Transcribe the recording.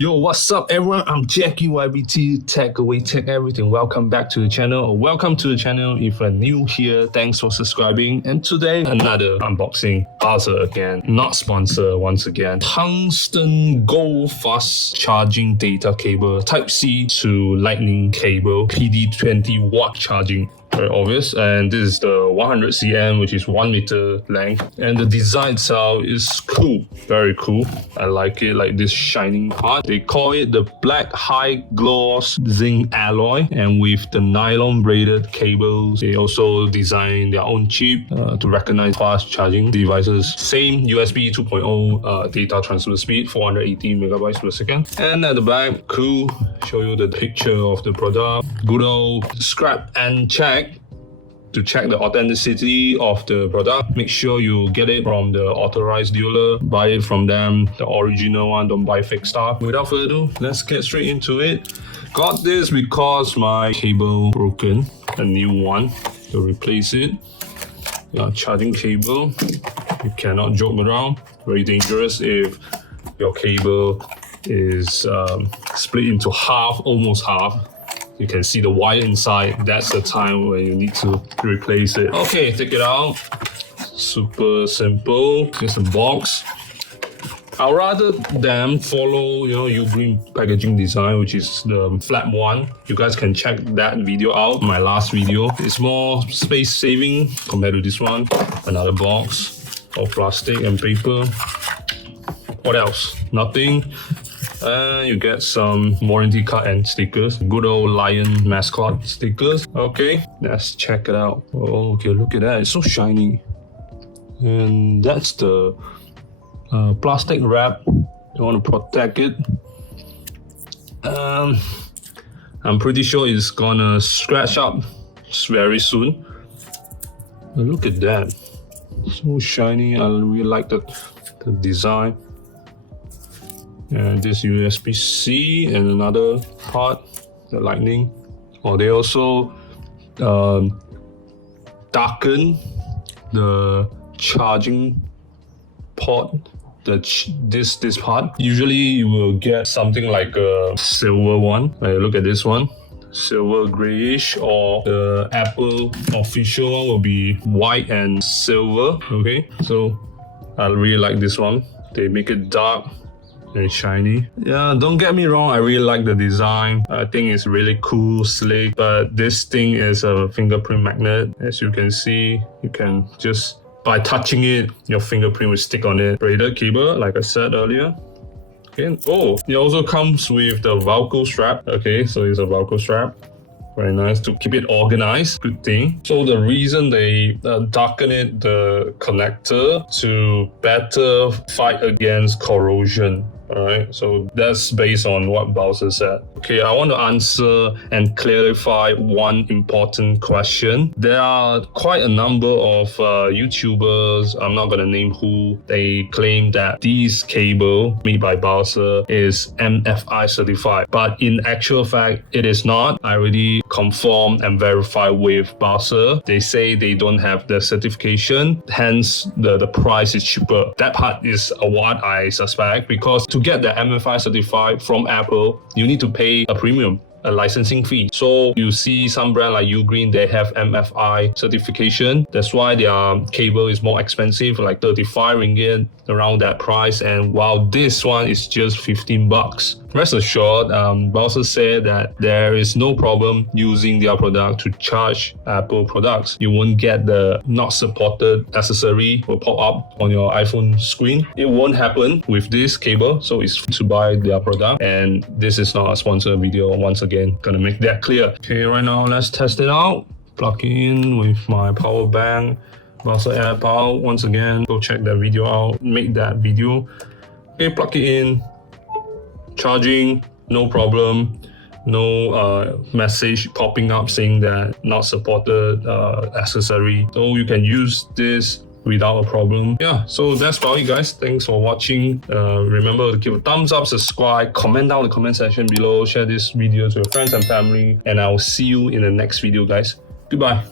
Yo, what's up everyone? I'm Jackie YBT, Tech Away Tech Everything. Welcome back to the channel, or welcome to the channel if you're new here. Thanks for subscribing. And today, another unboxing. Baseus again, not sponsored once again. Tungsten Gold Fast Charging Data Cable, Type-C to Lightning Cable, PD 20 watt charging. Very obvious, and this is the 100 cm, which is 1 meter length, and the design itself is cool, very cool. I like it, like this shining part. They call it the black high gloss zinc alloy, and with the nylon braided cables. They also design their own chip to recognize fast charging devices. Same USB 2.0 data transfer speed, 480 megabytes per second. And at the back, cool, show you the picture of the product. Good old scrap and check to check the authenticity of the product. Make sure you get it from the authorized dealer. Buy it from them, the original one. Don't buy fake stuff. Without further ado, let's get straight into it. Got this because my cable broken. A new one to replace it. Charging cable. You cannot joke around. Very dangerous if your cable is split into half, almost half. You can see the wire inside. That's the time when you need to replace it. Okay, take it out. Super simple. Here's the box. I'd rather than follow, Ugreen packaging design, which is the flat one. You guys can check that video out. My last video. It's more space saving compared to this one. Another box of plastic and paper. What else? Nothing. And you get some warranty card and stickers. Good old lion mascot stickers. Okay, let's check it out. Oh, okay, look at that. It's so shiny. And that's the plastic wrap. You want to protect it. I'm pretty sure it's gonna scratch up very soon. But look at that. So shiny. I really like the design. And this USB-C and another part, the lightning. They also darken the charging port. This part. Usually you will get something like a silver one. Look at this one, silver grayish, or the Apple official one will be white and silver. Okay, so I really like this one. They make it dark and shiny. Yeah, don't get me wrong, I really like the design. I think it's really cool, slick, but this thing is a fingerprint magnet. As you can see, you can just, by touching it, your fingerprint will stick on it. Braided cable, like I said earlier. Okay. Oh, it also comes with the Velcro strap. Okay, so it's a Velcro strap. Very nice to keep it organized. Good thing. So the reason they darken it, the connector, to better fight against corrosion. Alright, so that's based on what Baseus said. Okay, I want to answer and clarify one important question. There are quite a number of YouTubers, I'm not going to name who, they claim that this cable made by Baseus is MFI certified. But in actual fact, it is not. I already confirmed and verified with Baseus. They say they don't have the certification, hence the price is cheaper. That part is what I suspect, because to get the MFI certified from Apple, you need to pay a premium, a licensing fee. So you see some brand like Ugreen, they have MFI certification. That's why their cable is more expensive, like 35 ringgit, around that price. And while this one is just 15 bucks. Rest assured, Baseus said that there is no problem using their product to charge Apple products. You won't get the not supported accessory will pop up on your iPhone screen. It won't happen with this cable, so it's free to buy their product. And this is not a sponsored video, once again, gonna make that clear. Okay, right now let's test it out. Plug in with my power bank, Baseus AirPower. Once again, go check that video out, make that video. Okay, plug it in. Charging, no problem. No message popping up saying that not supported accessory. So you can use this without a problem. Yeah, so that's about it, guys. Thanks for watching. Remember to give a thumbs up, subscribe, comment down in the comment section below, share this video to your friends and family, and I'll see you in the next video, guys. Goodbye.